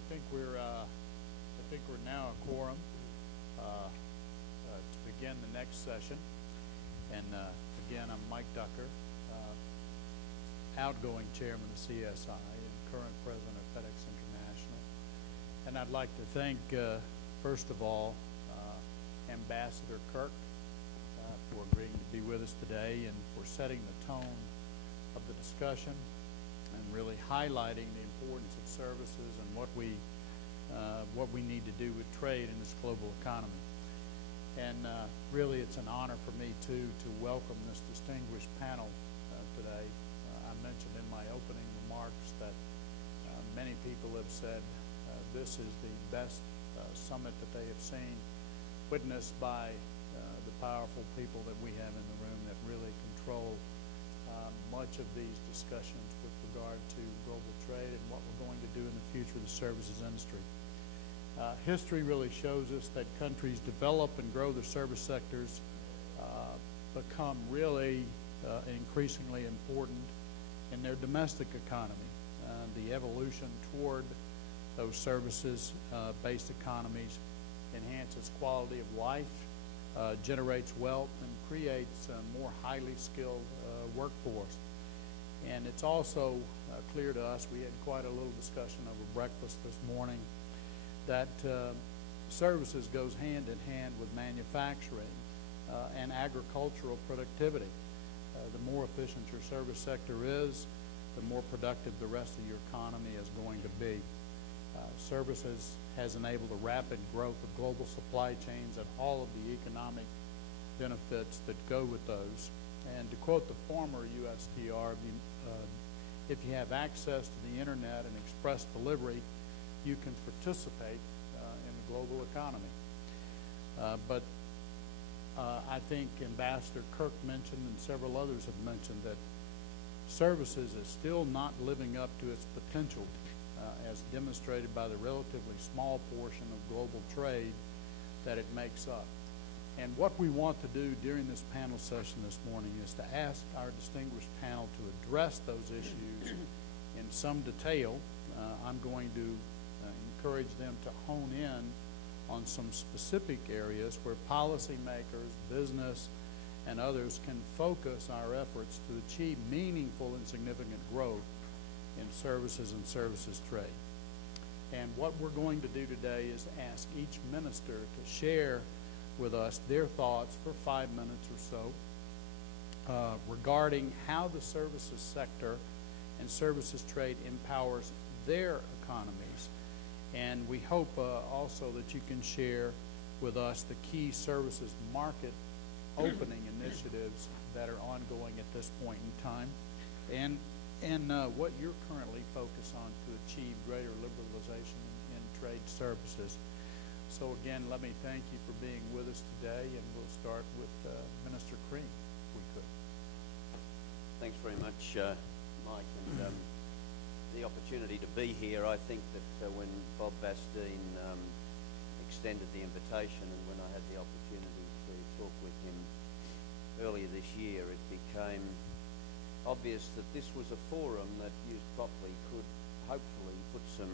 I think we're now a quorum to begin the next session. And again, I'm Mike Ducker, outgoing chairman of CSI and current president of FedEx International. And I'd like to thank, first of all, Ambassador Kirk for agreeing to be with us today and for setting the tone of the discussion and really highlighting the importance of services and what we need to do with trade in this global economy. And really, it's an honor for me too to welcome this distinguished panel today. I mentioned in my opening remarks that many people have said this is the best summit that they have seen, witnessed by the powerful people that we have in the room that really control much of these discussions with regard to global trade and what we're going to do in the future of the services industry. History really shows us that countries develop and grow their service sectors, become really increasingly important in their domestic economy. The evolution toward those services-based economies enhances quality of life, generates wealth, and creates a more highly skilled workforce. And it's also clear to us, we had quite a little discussion over breakfast this morning, that services goes hand in hand with manufacturing and agricultural productivity. The more efficient your service sector is, the more productive the rest of your economy is going to be. Services has enabled a rapid growth of global supply chains and all of the economic benefits that go with those. And to quote the former USTR, if you have access to the internet and express delivery, you can participate in the global economy. But I think Ambassador Kirk mentioned and several others have mentioned that services is still not living up to its potential as demonstrated by the relatively small portion of global trade that it makes up. And what we want to do during this panel session this morning is to ask our distinguished panel to address those issues in some detail. I'm going to encourage them to hone in on some specific areas where policymakers, business, and others can focus our efforts to achieve meaningful and significant growth in services and services trade. And what we're going to do today is ask each minister to share with us their thoughts for 5 minutes or so regarding how the services sector and services trade empowers their economies. And we hope also that you can share with us the key services market opening initiatives that are ongoing at this point in time and what you're currently focused on to achieve greater liberalization in trade services. So again, let me thank you for being with us today, and we'll start with Minister Crean, if we could. Thanks very much, Mike, and the opportunity to be here. I think that when Bob Bastine extended the invitation and when I had the opportunity to talk with him earlier this year, it became obvious that this was a forum that, used properly, could hopefully put some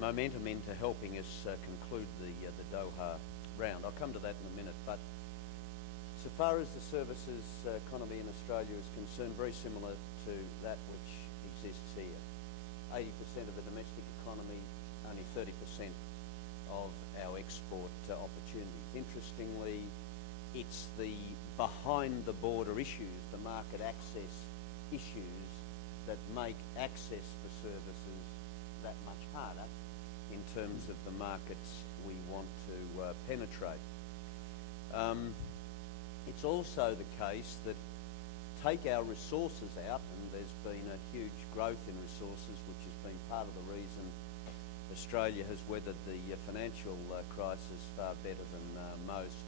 momentum into helping us conclude the Doha round. I'll come to that in a minute, but so far as the services economy in Australia is concerned, very similar to that which exists here. 80% of the domestic economy, only 30% of our export opportunities. Interestingly, it's the behind-the-border issues, the market access issues, that make access for services that much harder in terms of the markets we want to penetrate. It's also the case that take our resources out, and there's been a huge growth in resources, which has been part of the reason Australia has weathered the financial crisis far better than most.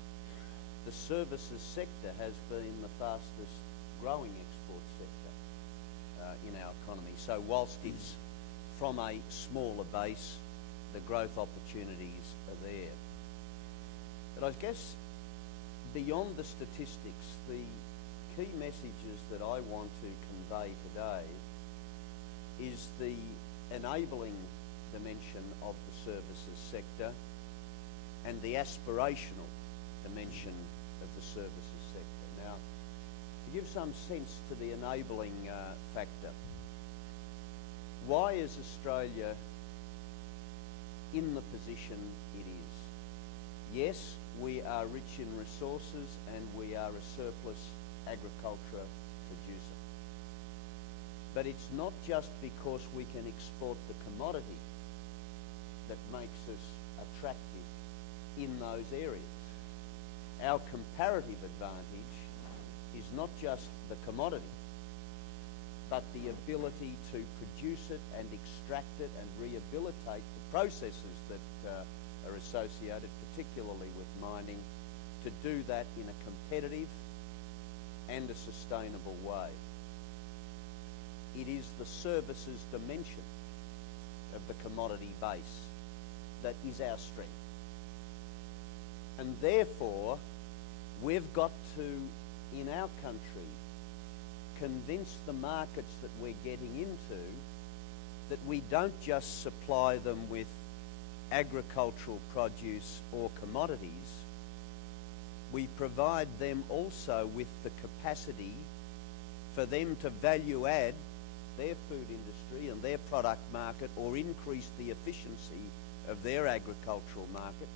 The services sector has been the fastest growing export sector in our economy. So whilst it's from a smaller base, the growth opportunities are there. But I guess beyond the statistics, the key messages that I want to convey today is the enabling dimension of the services sector and the aspirational dimension of the services sector. Now, to give some sense to the enabling factor, why is Australia in the position it is? Yes, we are rich in resources and we are a surplus agriculture producer. But it's not just because we can export the commodity that makes us attractive in those areas. Our comparative advantage is not just the commodity, but the ability to produce it and extract it and rehabilitate the processes that are associated, particularly with mining, to do that in a competitive and a sustainable way. It is the services dimension of the commodity base that is our strength. And therefore, we've got to, in our country, convince the markets that we're getting into that we don't just supply them with agricultural produce or commodities, we provide them also with the capacity for them to value add their food industry and their product market, or increase the efficiency of their agricultural market,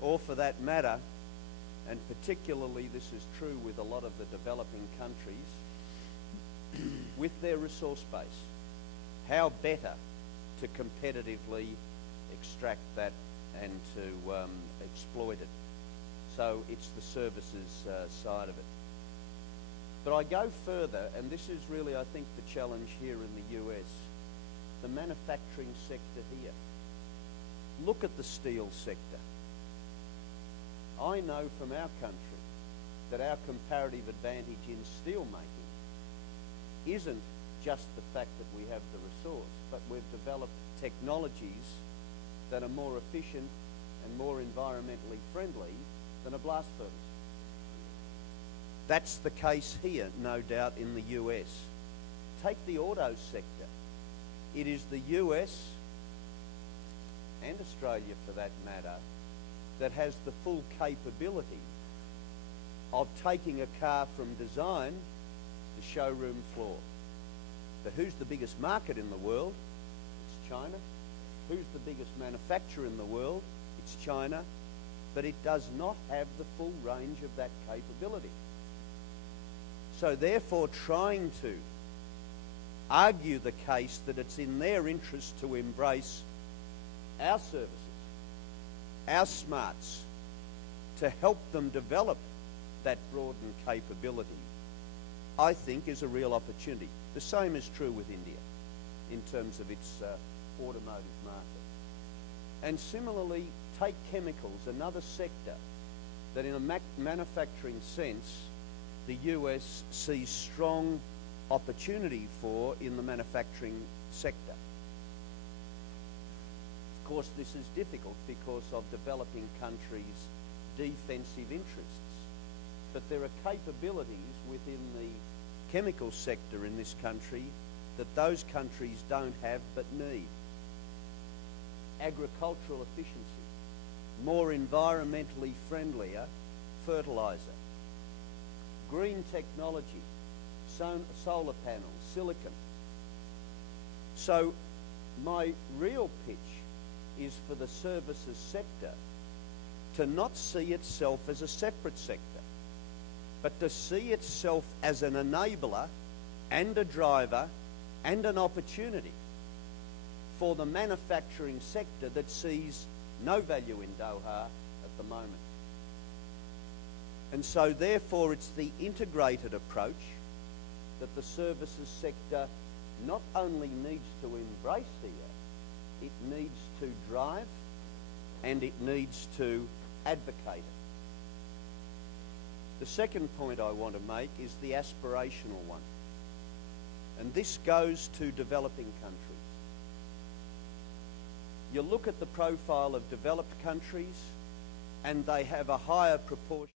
or for that matter, and particularly this is true with a lot of the developing countries, with their resource base. How better to competitively extract that and to exploit it. So it's the services side of it. But I go further, and this is really, I think, the challenge here in the US, the manufacturing sector here. Look at the steel sector. I know from our country that our comparative advantage in steel making isn't just the fact that we have the resource, but we've developed technologies that are more efficient and more environmentally friendly than a blast furnace. That's the case here, no doubt, in the US. Take the auto sector. It is the US, and Australia for that matter, that has the full capability of taking a car from design to showroom floor. But who's the biggest market in the world? It's China. Who's the biggest manufacturer in the world? It's China. But it does not have the full range of that capability. So therefore, trying to argue the case that it's in their interest to embrace our services, our smarts, to help them develop that broadened capability, I think is a real opportunity. The same is true with India in terms of its automotive market. And similarly, take chemicals, another sector that in a manufacturing sense, the US sees strong opportunity for in the manufacturing sector. Of course, this is difficult because of developing countries' defensive interests. But there are capabilities within the chemical sector in this country that those countries don't have but need. Agricultural efficiency, more environmentally friendlier fertiliser, green technology, solar panels, silicon. So my real pitch is for the services sector to not see itself as a separate sector, but to see itself as an enabler and a driver and an opportunity for the manufacturing sector that sees no value in Doha at the moment. And so therefore it's the integrated approach that the services sector not only needs to embrace here, it needs to drive and it needs to advocate it. The second point I want to make is the aspirational one. And this goes to developing countries. You look at the profile of developed countries and they have a higher proportion